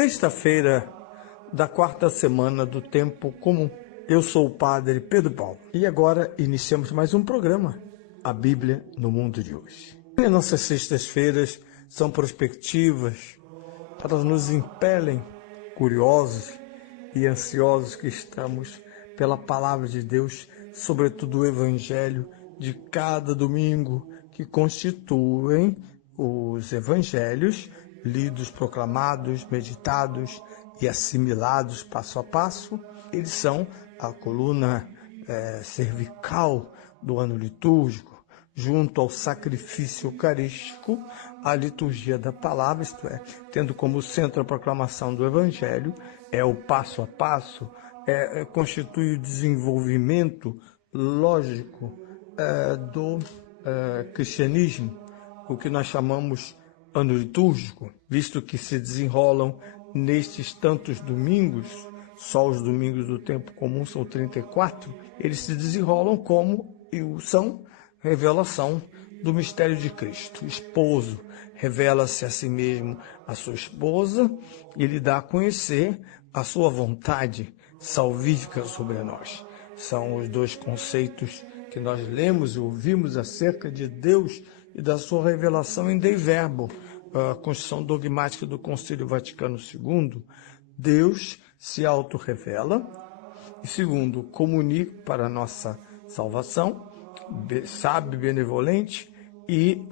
Sexta-feira da quarta semana do tempo comum. Eu sou o padre Pedro Paulo e agora iniciamos mais um programa, a Bíblia no Mundo de Hoje. E nossas sextas-feiras são prospectivas, elas nos impelem, curiosos e ansiosos que estamos pela Palavra de Deus, sobretudo o Evangelho de cada domingo, que constituem os Evangelhos lidos, proclamados, meditados e assimilados passo a passo. Eles são a coluna cervical do ano litúrgico, junto ao sacrifício eucarístico, a liturgia da palavra, isto é, tendo como centro a proclamação do Evangelho, é o passo a passo, constitui o desenvolvimento lógico do cristianismo, o que nós chamamos ano litúrgico, visto que se desenrolam nestes tantos domingos, só os domingos do tempo comum são 34, eles se desenrolam como são revelação do mistério de Cristo. O esposo revela-se a si mesmo a sua esposa e lhe dá a conhecer a sua vontade salvífica sobre nós. São os dois conceitos que nós lemos e ouvimos acerca de Deus e da sua revelação em Dei Verbo, a Constituição Dogmática do Concílio Vaticano II. Deus se autorrevela e, segundo, comunica para a nossa salvação, sábio, benevolente, e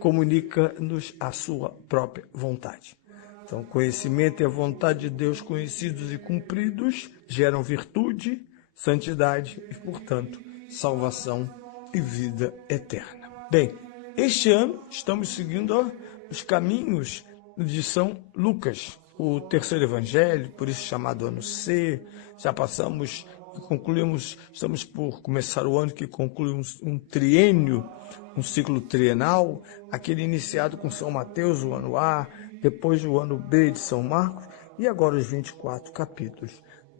comunica-nos a sua própria vontade. Então, conhecimento e a vontade de Deus conhecidos e cumpridos geram virtude, santidade e, portanto, salvação e vida eterna. Bem, este ano estamos seguindo os caminhos de São Lucas, o terceiro evangelho, por isso chamado ano C. Já passamos e concluímos, estamos por começar o ano que conclui um triênio, um ciclo trienal, aquele iniciado com São Mateus, o ano A, depois o ano B de São Marcos e agora os 24 capítulos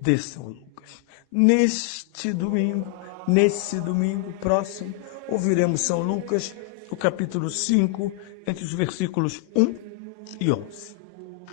de São Lucas. Nesse domingo próximo, ouviremos São Lucas, o capítulo 5, entre os versículos 1 e 11.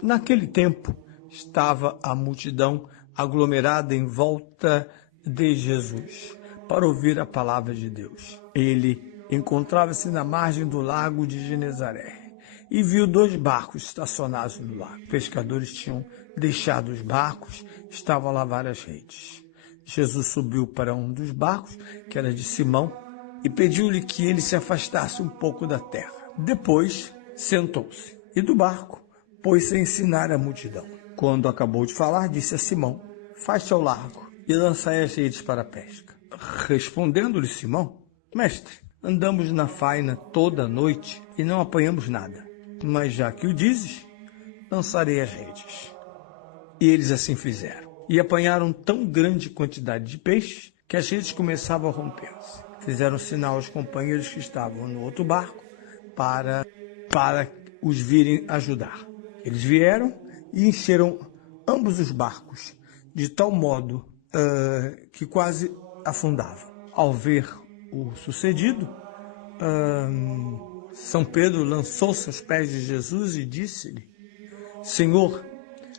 Naquele tempo, estava a multidão aglomerada em volta de Jesus, para ouvir a palavra de Deus. Ele encontrava-se na margem do lago de Genezaré e viu 2 barcos estacionados no lago. Pescadores tinham deixado os barcos, estavam a lavar as redes. Jesus subiu para um dos barcos, que era de Simão, e pediu-lhe que ele se afastasse um pouco da terra. Depois, sentou-se e do barco pôs-se a ensinar a multidão. Quando acabou de falar, disse a Simão: "Faz-te ao largo e lançai as redes para a pesca." Respondendo-lhe Simão: "Mestre, andamos na faina toda a noite e não apanhamos nada. Mas já que o dizes, lançarei as redes." E eles assim fizeram. E apanharam tão grande quantidade de peixes que as redes começavam a romper-se. Fizeram sinal aos companheiros que estavam no outro barco para os virem ajudar. Eles vieram e encheram ambos os barcos, de tal modo que quase afundavam. Ao ver o sucedido, São Pedro lançou-se aos pés de Jesus e disse-lhe: "Senhor,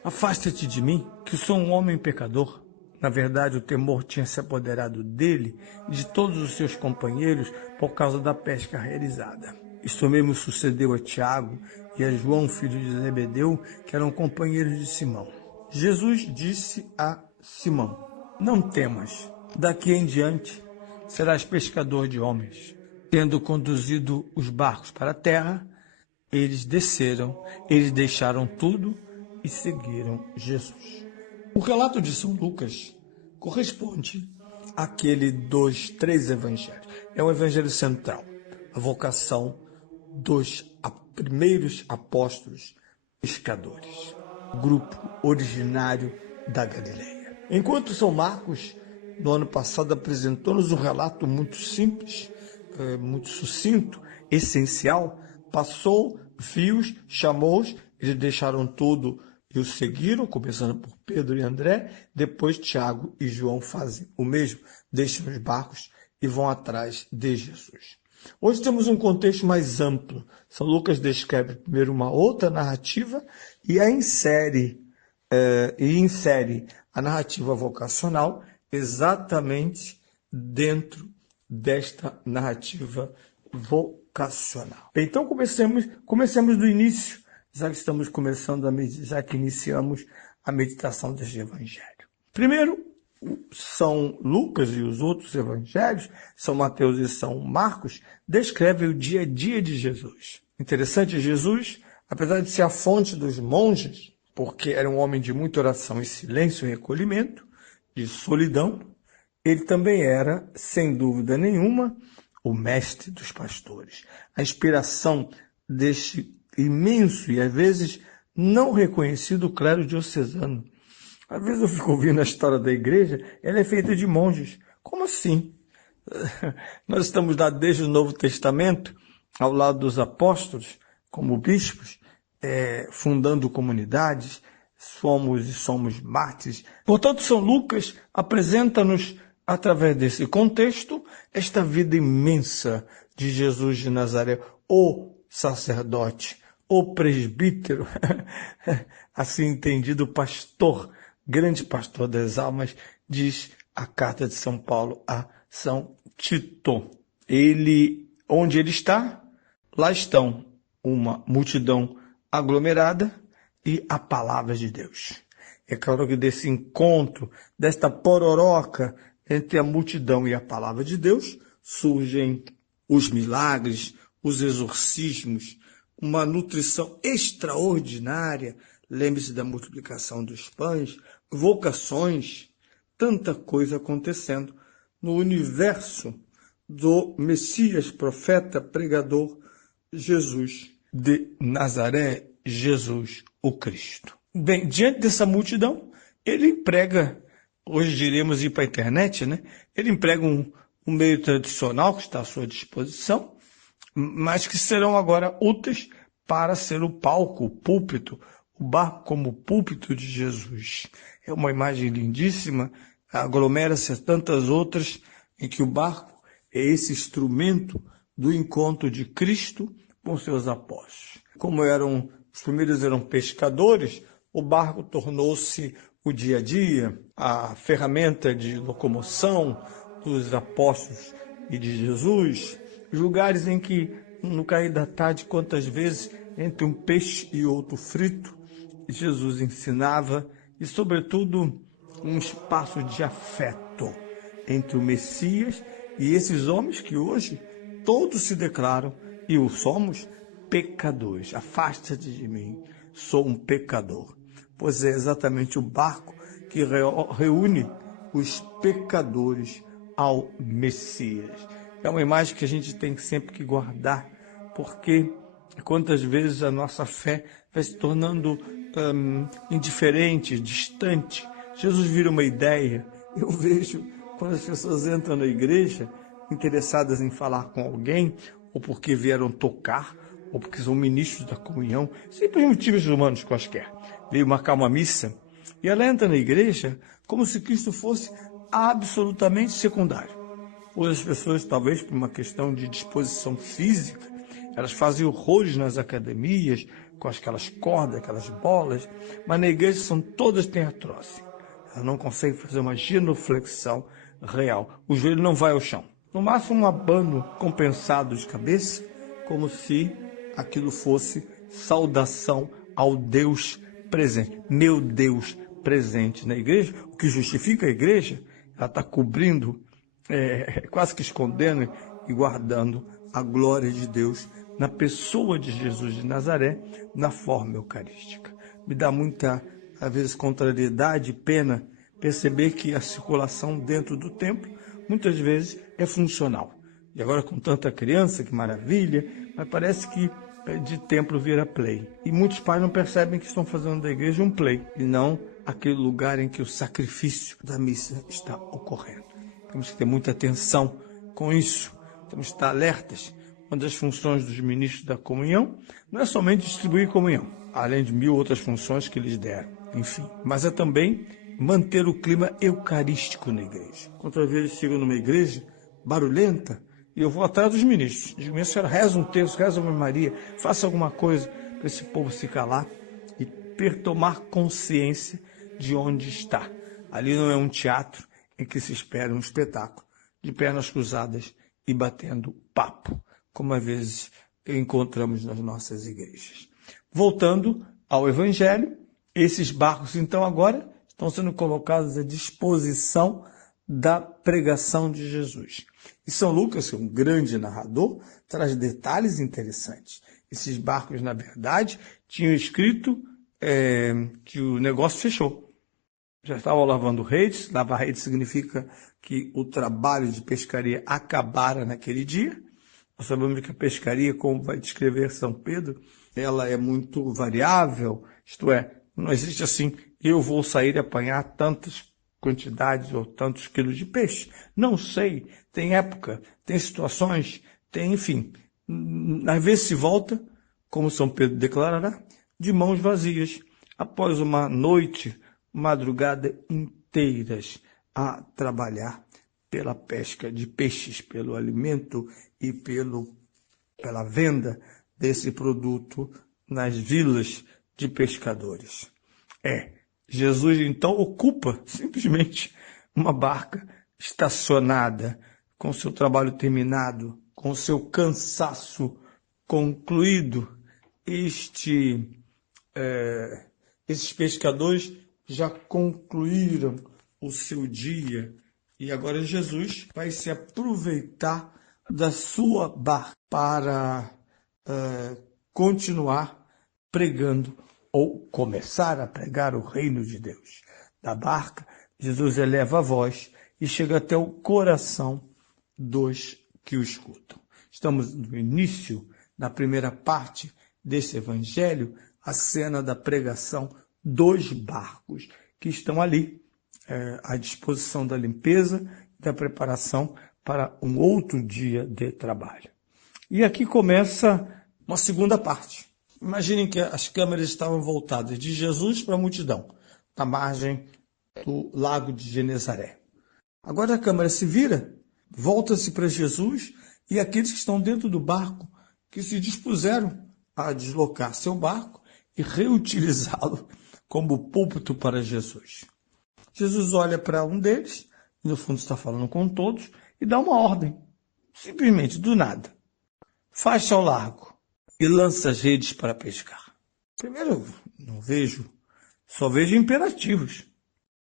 afasta-te de mim, que sou um homem pecador." Na verdade, o temor tinha se apoderado dele e de todos os seus companheiros por causa da pesca realizada. Isto mesmo sucedeu a Tiago e a João, filho de Zebedeu, que eram companheiros de Simão. Jesus disse a Simão: "Não temas, daqui em diante serás pescador de homens." Tendo conduzido os barcos para a terra, eles desceram, eles deixaram tudo e seguiram Jesus. O relato de São Lucas corresponde àquele dos 3 evangelhos. É um evangelho central, a vocação dos primeiros apóstolos pescadores, grupo originário da Galileia. Enquanto São Marcos, no ano passado, apresentou-nos um relato muito simples, muito sucinto, essencial, passou, viu-os, chamou-os, eles deixaram tudo e o seguiram, começando por Pedro e André. Depois Tiago e João fazem o mesmo, deixam os barcos e vão atrás de Jesus. Hoje temos um contexto mais amplo. São Lucas descreve primeiro uma outra narrativa e a insere e insere a narrativa vocacional exatamente dentro desta narrativa vocacional. Então comecemos do início, já que estamos começando já que iniciamos a meditação deste evangelho. Primeiro, São Lucas e os outros evangelhos, São Mateus e São Marcos, descrevem o dia a dia de Jesus. Interessante, Jesus, apesar de ser a fonte dos monges, porque era um homem de muita oração e silêncio e recolhimento, de solidão, ele também era, sem dúvida nenhuma, o mestre dos pastores. A inspiração deste imenso e, às vezes, não reconhecido clero diocesano. Às vezes eu fico ouvindo a história da igreja, ela é feita de monges. Como assim? Nós estamos lá desde o Novo Testamento, ao lado dos apóstolos, como bispos, fundando comunidades, somos mártires. Portanto, São Lucas apresenta-nos, através desse contexto, esta vida imensa de Jesus de Nazaré, o sacerdote, o presbítero, assim entendido, pastor, grande pastor das almas, diz a carta de São Paulo a São Tito. Onde ele está, lá estão uma multidão aglomerada e a palavra de Deus. É claro que desse encontro, desta pororoca entre a multidão e a palavra de Deus, surgem os milagres, os exorcismos, uma nutrição extraordinária. Lembre-se da multiplicação dos pães, vocações, tanta coisa acontecendo no universo do Messias, profeta, pregador, Jesus de Nazaré, Jesus o Cristo. Bem, diante dessa multidão, ele emprega, hoje diremos ir para a internet, né? Ele emprega um meio tradicional que está à sua disposição, mas que serão agora úteis para ser o palco, o púlpito, o barco como púlpito de Jesus. É uma imagem lindíssima, aglomera-se a tantas outras, em que o barco é esse instrumento do encontro de Cristo com seus apóstolos. Como os primeiros eram pescadores, o barco tornou-se o dia a dia, a ferramenta de locomoção dos apóstolos e de Jesus, lugares em que, no cair da tarde, quantas vezes, entre um peixe e outro frito, Jesus ensinava, e, sobretudo, um espaço de afeto entre o Messias e esses homens que hoje todos se declaram, e o somos, pecadores. Afasta-te de mim, sou um pecador. Pois é exatamente o barco que reúne os pecadores ao Messias. É uma imagem que a gente tem sempre que guardar, porque quantas vezes a nossa fé vai se tornando indiferente, distante. Jesus vira uma ideia. Eu vejo quando as pessoas entram na igreja interessadas em falar com alguém, ou porque vieram tocar, ou porque são ministros da comunhão, sempre motivos humanos quaisquer. Veio marcar uma missa, e ela entra na igreja como se Cristo fosse absolutamente secundário. Hoje as pessoas, talvez por uma questão de disposição física, elas fazem horrores nas academias, com aquelas cordas, aquelas bolas, mas na igreja são todas têm artrose. Ela não consegue fazer uma genuflexão real. O joelho não vai ao chão. No máximo um abano compensado de cabeça, como se aquilo fosse saudação ao Deus presente. Meu Deus presente na igreja, o que justifica a igreja, ela está cobrindo, quase que escondendo e guardando a glória de Deus na pessoa de Jesus de Nazaré, na forma eucarística. Me dá muita, às vezes, contrariedade e pena perceber que a circulação dentro do templo, muitas vezes, é funcional. E agora com tanta criança, que maravilha, mas parece que de templo vira play. E muitos pais não percebem que estão fazendo da igreja um play, e não aquele lugar em que o sacrifício da missa está ocorrendo. Temos que ter muita atenção com isso. Temos que estar alertas. Uma das funções dos ministros da comunhão não é somente distribuir comunhão, além de 1000 outras funções que eles deram, enfim. Mas é também manter o clima eucarístico na igreja. Quantas vezes chego numa igreja barulhenta e eu vou atrás dos ministros. Digo, minha senhora, reza um texto, reza uma Maria, faça alguma coisa para esse povo se calar. E tomar consciência de onde está. Ali não é um teatro em que se espera um espetáculo de pernas cruzadas e batendo papo, como às vezes encontramos nas nossas igrejas. Voltando ao Evangelho, esses barcos, então, agora estão sendo colocados à disposição da pregação de Jesus. E São Lucas, que é um grande narrador, traz detalhes interessantes. Esses barcos, na verdade, tinham escrito que o negócio fechou. Já estavam lavando redes. Lavar redes significa que o trabalho de pescaria acabara naquele dia. Nós sabemos que a pescaria, como vai descrever São Pedro, ela é muito variável, isto é, não existe assim, eu vou sair e apanhar tantas quantidades ou tantos quilos de peixe. Não sei, tem época, tem situações, tem, enfim. Às vezes se volta, como São Pedro declarará, de mãos vazias, após uma noite, madrugada inteiras a trabalhar pela pesca de peixes, pelo alimento e pela venda desse produto nas vilas de pescadores. Jesus então ocupa simplesmente uma barca estacionada, com seu trabalho terminado, com seu cansaço concluído. Esses pescadores já concluíram o seu dia e agora Jesus vai se aproveitar da sua barca para continuar pregando ou começar a pregar o reino de Deus. Da barca, Jesus eleva a voz e chega até o coração dos que o escutam. Estamos no início, na primeira parte desse evangelho, a cena da pregação dos barcos que estão ali à disposição da limpeza e da preparação para um outro dia de trabalho. E aqui começa uma segunda parte. Imaginem que as câmeras estavam voltadas de Jesus para a multidão, na margem do lago de Genezaré. Agora a câmera se vira, volta-se para Jesus e aqueles que estão dentro do barco, que se dispuseram a deslocar seu barco e reutilizá-lo como púlpito para Jesus. Jesus olha para um deles, e no fundo está falando com todos, e dá uma ordem, simplesmente do nada. Faixa ao largo e lança as redes para pescar. Primeiro, só vejo imperativos.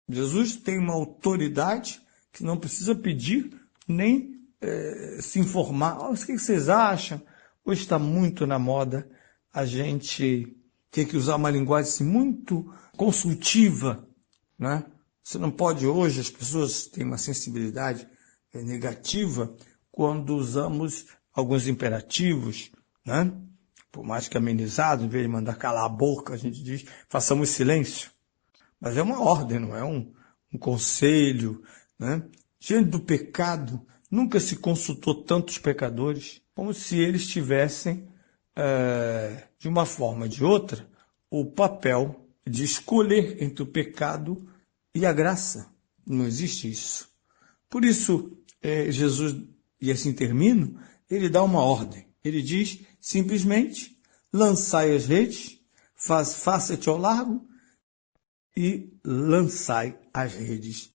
Jesus tem uma autoridade que não precisa pedir nem se informar. O que vocês acham? Hoje está muito na moda a gente ter que usar uma linguagem assim, muito consultiva, né? Você não pode hoje, as pessoas têm uma sensibilidade negativa quando usamos alguns imperativos, né? Por mais que amenizado, em vez de mandar calar a boca, a gente diz, façamos silêncio. Mas é uma ordem, não é um conselho, né? Diante do pecado, nunca se consultou tantos pecadores como se eles tivessem, de uma forma ou de outra, o papel de escolher entre o pecado e a graça. Não existe isso. Por isso, Jesus, e assim termino, ele dá uma ordem. Ele diz, simplesmente, lançai as redes, faça-te ao largo e lançai as redes